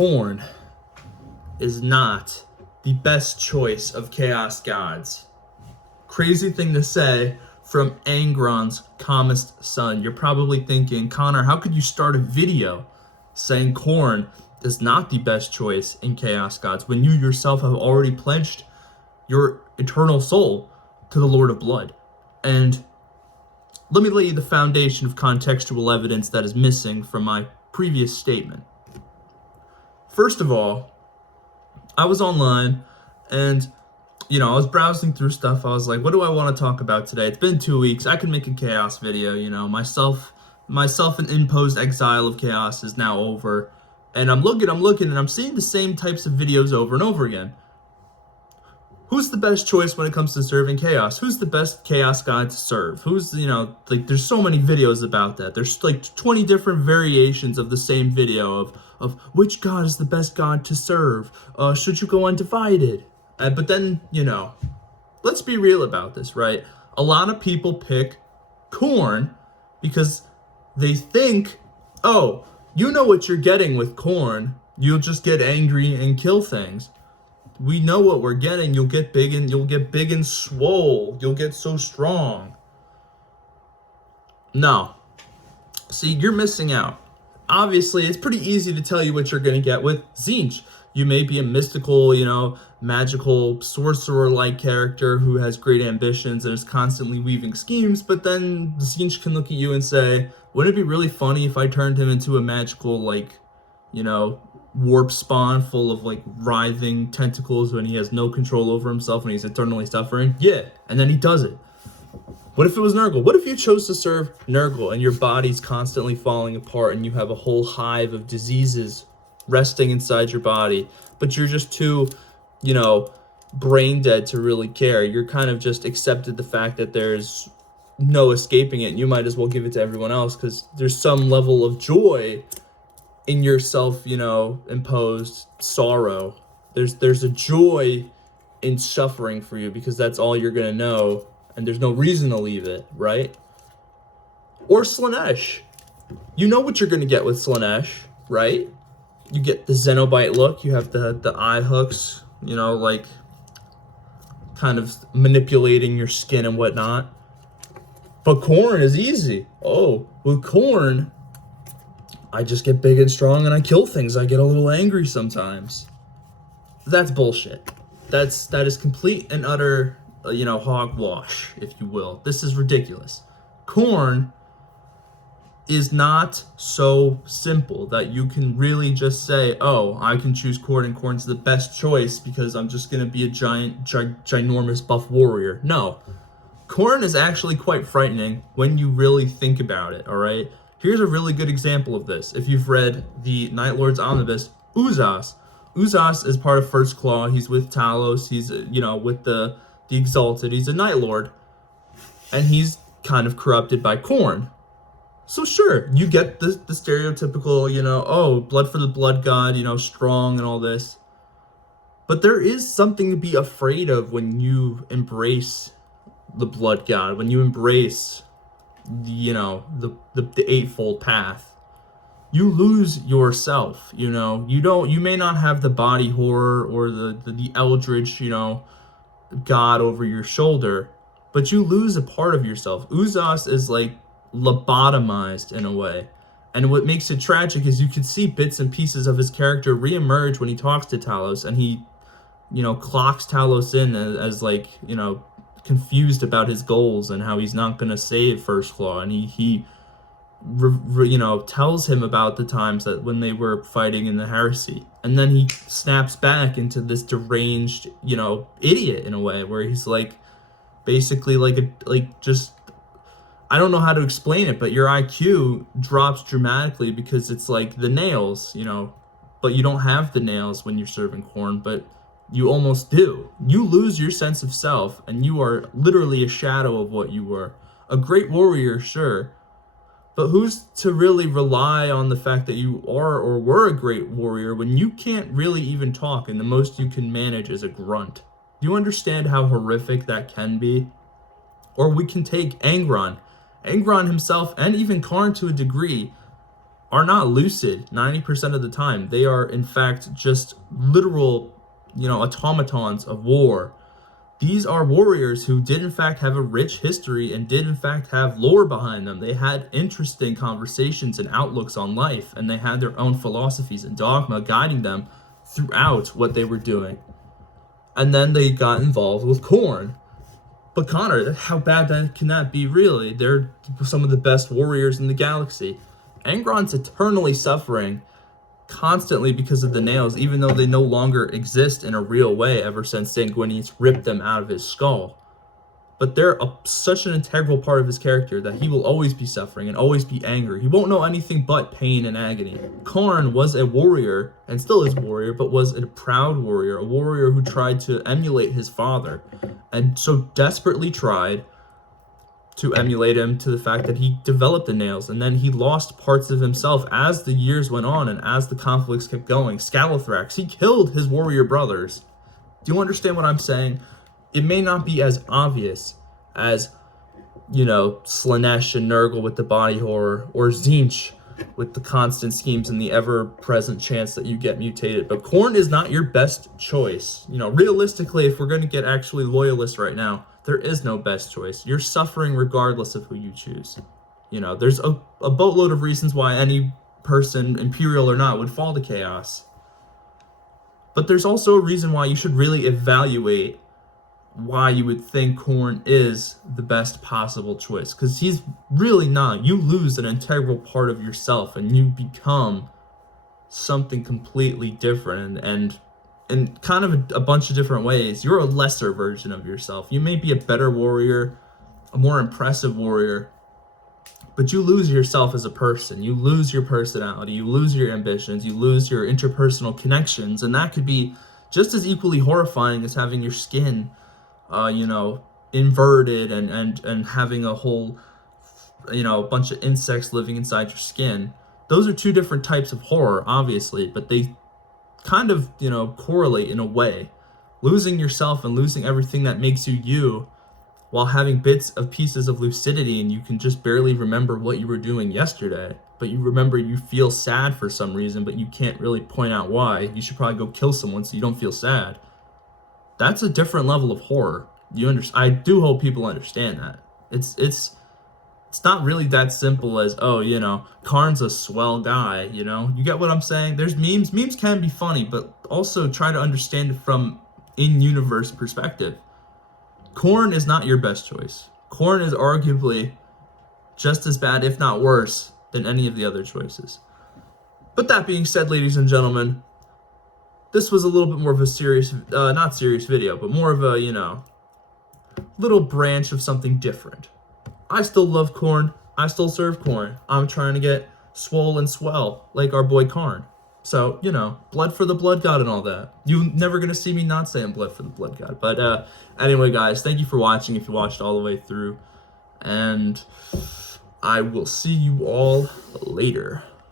Khorne is not the best choice of chaos gods. Crazy thing to say from Angron's calmest son. You're probably thinking, Connor, how could you start a video saying Khorne is not the best choice in chaos gods when you yourself have already pledged your eternal soul to the Lord of Blood? And let me lay you the foundation of contextual evidence that is missing from my previous statement. First of all, I was online and, I was browsing through stuff. I was like, what do I want to talk about today? It's been 2 weeks. I can make a chaos video, myself in imposed exile of chaos is now over. And I'm looking, and I'm seeing the same types of videos over and over again. Who's the best choice when it comes to serving chaos? Who's the best chaos god to serve? Who's, there's so many videos about that. There's like 20 different variations of the same video of which god is the best god to serve? Should you go undivided? But then, let's be real about this, right? A lot of people pick Khorne because they think, oh, you know what you're getting with Khorne. You'll just get angry and kill things. We know what we're getting. You'll get big and swole. You'll get so strong. No. See, you're missing out. Obviously, it's pretty easy to tell you what you're going to get with Tzeentch. You may be a mystical, magical sorcerer-like character who has great ambitions and is constantly weaving schemes, but then Tzeentch can look at you and say, wouldn't it be really funny if I turned him into a magical, warp spawn full of writhing tentacles when he has no control over himself and he's eternally suffering? Yeah, and then he does it. What if it was Nurgle? What if you chose to serve Nurgle and your body's constantly falling apart and you have a whole hive of diseases resting inside your body, but you're just too, brain dead to really care? You're kind of just accepted the fact that there's no escaping it, and you might as well give it to everyone else because there's some level of joy in your self, imposed sorrow. There's a joy in suffering for you because that's all you're gonna know, and there's no reason to leave it, right? Or Slaanesh. You know what you're gonna get with Slaanesh, right? You get the Xenobite look. You have the eye hooks, kind of manipulating your skin and whatnot. But Khorne is easy. Oh, with Khorne, I just get big and strong and I kill things. I get a little angry sometimes. That's bullshit. That is complete and utter, hogwash, if you will. This is ridiculous. Khorne is not so simple that you can really just say, oh, I can choose Khorne and Khorne's the best choice because I'm just going to be a ginormous buff warrior. No. Khorne is actually quite frightening when you really think about it, all right? Here's a really good example of this. If you've read the Night Lord's Omnibus, Uzas. Uzas is part of First Claw. He's with Talos. He's, with the Exalted. He's a Night Lord. And he's kind of corrupted by Khorne. So sure, you get the stereotypical, oh, blood for the blood god, strong and all this. But there is something to be afraid of when you embrace the blood god, when you embrace the eightfold path. You lose yourself, you may not have the body horror or the eldritch, god over your shoulder, but you lose a part of yourself. Uzas is lobotomized in a way. And what makes it tragic is you can see bits and pieces of his character reemerge when he talks to Talos, and he, clocks Talos in as confused about his goals and how he's not going to save First Claw. And he tells him about the times that when they were fighting in the heresy. And then he snaps back into this deranged, idiot in a way where he's basically I don't know how to explain it, but your IQ drops dramatically because it's the nails, but you don't have the nails when you're serving Khorne, but you almost do. You lose your sense of self, and you are literally a shadow of what you were. A great warrior, sure, but who's to really rely on the fact that you are or were a great warrior when you can't really even talk, and the most you can manage is a grunt? Do you understand how horrific that can be? Or we can take Angron himself, and even Khorne to a degree, are not lucid 90% of the time. They are, in fact, just literal, automatons of war. These are warriors who did, in fact, have a rich history and did, in fact, have lore behind them. They had interesting conversations and outlooks on life, and they had their own philosophies and dogma guiding them throughout what they were doing. And then they got involved with Khorne. But Connor, how bad can that be, really? They're some of the best warriors in the galaxy. Angron's eternally suffering constantly because of the nails, even though they no longer exist in a real way ever since Sanguinius ripped them out of his skull. But they're such an integral part of his character that he will always be suffering and always be angry. He won't know anything but pain and agony. Khorne was a warrior, and still is a warrior, but was a proud warrior, a warrior who tried to emulate his father, and so desperately tried to emulate him to the fact that he developed the nails, and then he lost parts of himself as the years went on and as the conflicts kept going. Scalathrax, he killed his warrior brothers. Do you understand what I'm saying? It may not be as obvious as, Slaanesh and Nurgle with the body horror, or Tzeentch with the constant schemes and the ever-present chance that you get mutated. But Khorne is not your best choice. Realistically, if we're going to get actually loyalists right now, there is no best choice. You're suffering regardless of who you choose. There's a boatload of reasons why any person, Imperial or not, would fall to chaos. But there's also a reason why you should really evaluate why you would think Khorne is the best possible choice. Because he's really not. You lose an integral part of yourself and you become something completely different, and in kind of a bunch of different ways. You're a lesser version of yourself. You may be a better warrior, a more impressive warrior, but you lose yourself as a person. You lose your personality, you lose your ambitions, you lose your interpersonal connections, and that could be just as equally horrifying as having your skin inverted and having a whole bunch of insects living inside your skin. Those are two different types of horror, obviously, but they kind of correlate in a way. Losing yourself and losing everything that makes you you, while having pieces of lucidity, and you can just barely remember what you were doing yesterday, but you feel sad for some reason, but you can't really point out why. You should probably go kill someone so you don't feel sad. That's a different level of horror. I do hope people understand that. It's not really that simple as, Khorne's a swell guy, You get what I'm saying? There's memes. Memes can be funny, but also try to understand it from in-universe perspective. Khorne is not your best choice. Khorne is arguably just as bad, if not worse, than any of the other choices. But that being said, ladies and gentlemen, this was a little bit more of a serious, not serious video, but more of a, little branch of something different. I still love Khorne. I still serve Khorne. I'm trying to get swole and swell like our boy Khorne. So, blood for the blood god and all that. You're never going to see me not saying blood for the blood god. But anyway, guys, thank you for watching if you watched all the way through. And I will see you all later.